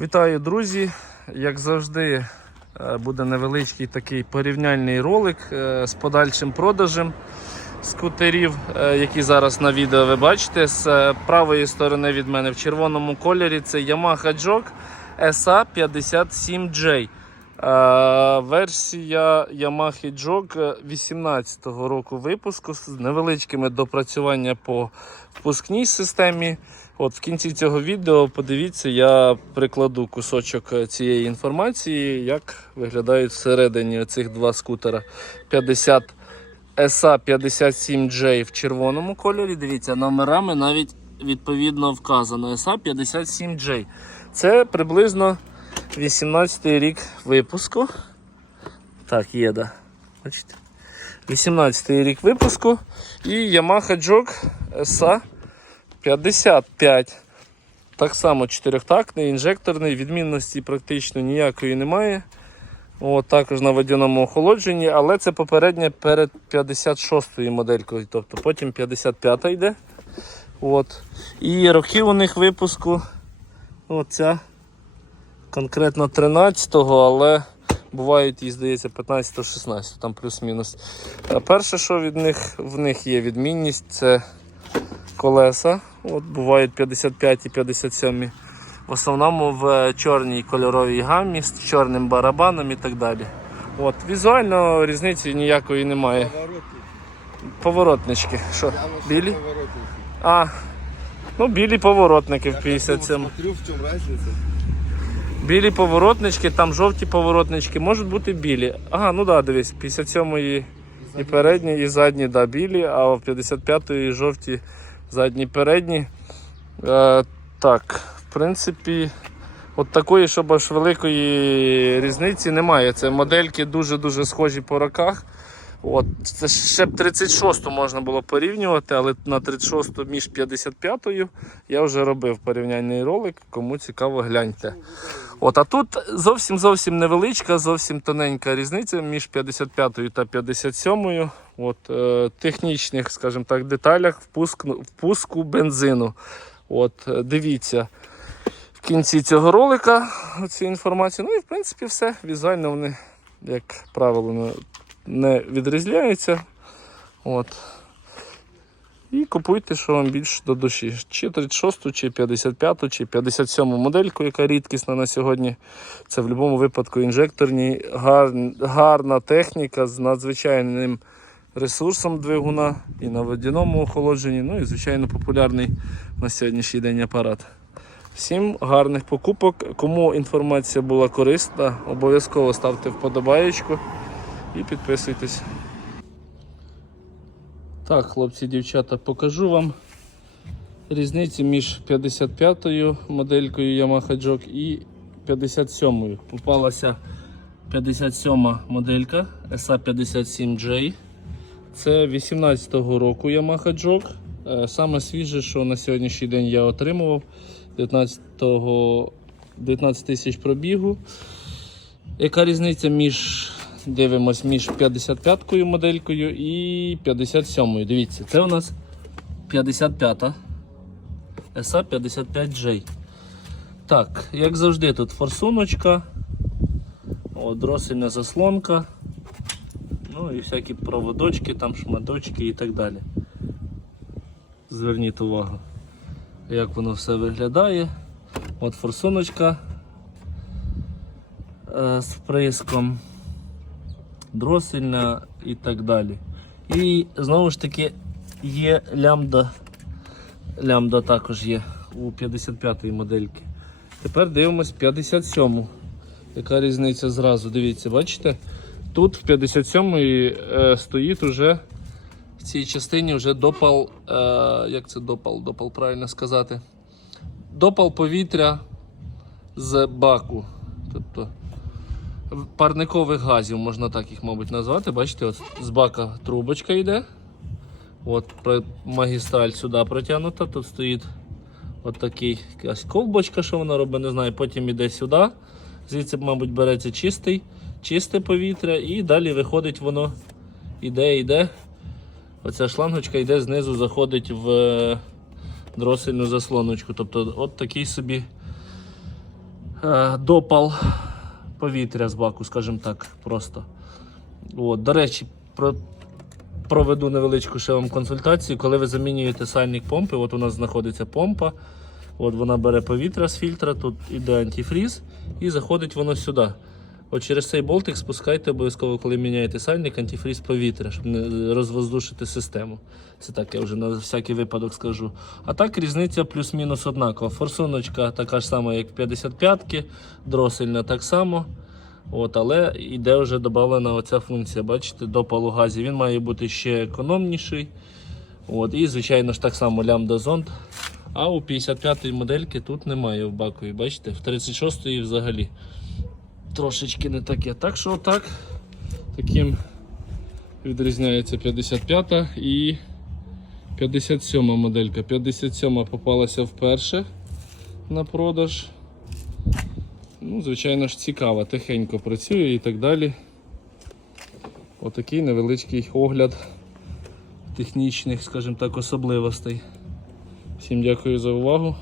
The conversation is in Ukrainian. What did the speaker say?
Вітаю, друзі! Як завжди, е, буде невеличкий такий порівняльний ролик е, з подальшим продажем скутерів, е, які зараз на відео ви бачите. З правої сторони від мене в червоному кольорі це Yamaha Jog SA57J. Е, Версія Yamaha Jog 18 го року випуску з невеличкими допрацювання по впускній системі. От в кінці цього відео подивіться, я прикладу кусочок цієї інформації, як виглядають всередині цих два скутера 50 SA 57J в червоному кольорі. Дивіться, номерами навіть відповідно вказано SA 57J. Це приблизно 18 рік випуску. Так, є, да. Бачите? 18 рік випуску. І Yamaha Jog SA 55. Так само чотирьохтактний, інжекторний, відмінності практично ніякої немає. От, також на водяному охолодженні, але це попереднє перед 56-ю моделькою, тобто потім 55 йде. От. І роки у них випуску. Оця конкретно 13-го, але бувають і, здається, 15-16, там плюс-мінус. Перше, що від них, в них є відмінність, це колеса. От бувають 55 і 57. В основному в чорній кольоровій гамі з чорним барабаном і так далі. От, візуально різниці ніякої немає. Поворотнички. Що? Білі? А. Ну, білі поворотники в Я 57. смотрю, в чем разница. Білі поворотнички, там жовті поворотнички, можуть бути білі. Ага, ну да, дивись, 57-ї і передні, і задні, да, білі, а в 55-ї жовті задні передні. Е, так, в принципі, от такої, щоб аж великої різниці немає. Це модельки дуже-дуже схожі по роках. От, це ще б 36-ту можна було порівнювати, але на 36-ту між 55-ю я вже робив порівняльний ролик. Кому цікаво, гляньте. От, а тут зовсім зовсім невеличка, зовсім тоненька різниця між 55 та 57. От, е, технічних, скажімо так, деталях впуск, впуску бензину. От, е, дивіться в кінці цього ролика цю інформацію. Ну і в принципі все. Візуально вони, як правило, не, відрізняються. От. І купуйте, що вам більше до душі. Чи 36, чи 55, чи 57 модельку, яка рідкісна на сьогодні. Це в будь-якому випадку інжекторні, гар, гарна техніка з надзвичайним ресурсом двигуна і на водяному охолодженні. Ну і, звичайно, популярний на сьогоднішній день апарат. Всім гарних покупок. Кому інформація була корисна, обов'язково ставте вподобаєчку і підписуйтесь. Так, хлопці, дівчата, покажу вам різницю між 55-ю моделькою Yamaha Jog і 57-ю. Попалася 57 моделька SA57J. Це 18-го року Yamaha Jog. Е, Саме свіже, що на сьогоднішній день я отримував 19 19 тисяч пробігу. Яка різниця між дивимось між 55-кою моделькою і 57-ю? Дивіться, це у нас 55-та SA 55J. Так, як завжди, тут форсуночка, дросельна заслонка, ну і всякі проводочки, там шматочки і так далі. Зверніть увагу, як воно все виглядає. От форсуночка е, з вприском, дросельна і так далі. І знову ж таки є лямбда. Лямбда також є у 55-ї модельки. Тепер дивимось 57-му. Яка різниця зразу? Дивіться, бачите? Тут в 57-ї е, стоїть уже в цій частині вже допал. Е, як це допал? Допал правильно сказати? Допал повітря з баку. Тобто парникових газів, можна так їх, мабуть, назвати. Бачите, от з бака трубочка йде. От магістраль сюди протягнута. Тут стоїть от такий якась ковбочка, що вона робить, не знаю. Потім іде сюди. Звідси, мабуть, береться чистий, чисте повітря, і далі виходить воно, іде, йде. Оця шлангочка йде знизу, заходить в е, дросельну заслоночку. Тобто, от такий собі е, допал повітря з баку, скажімо так, просто. От, до речі, про, проведу невеличку ще вам консультацію. Коли ви замінюєте сальник помпи, от у нас знаходиться помпа. От вона бере повітря з фільтра, тут іде антифріз і заходить воно сюди. От через цей болтик спускайте обов'язково, коли міняєте сальник, антифріз повітря, щоб не розвоздушити систему. Це так, я вже на всякий випадок скажу. А так різниця плюс-мінус однакова. Форсуночка така ж сама, як 55-ки, дросельна так само. От, але йде вже додана оця функція, бачите, до полугазі. Він має бути ще економніший. От, і, звичайно ж, так само лямбда зонд. А у 55-ї модельки тут немає в бакові, бачите, в 36-ї взагалі трошечки не таке. Так що отак, таким відрізняється 55 і 57 моделька. 57 попалася вперше на продаж. Ну, звичайно ж, цікаво, тихенько працює і так далі. Отакий невеличкий огляд технічних, скажімо так, особливостей. Всім дякую за увагу.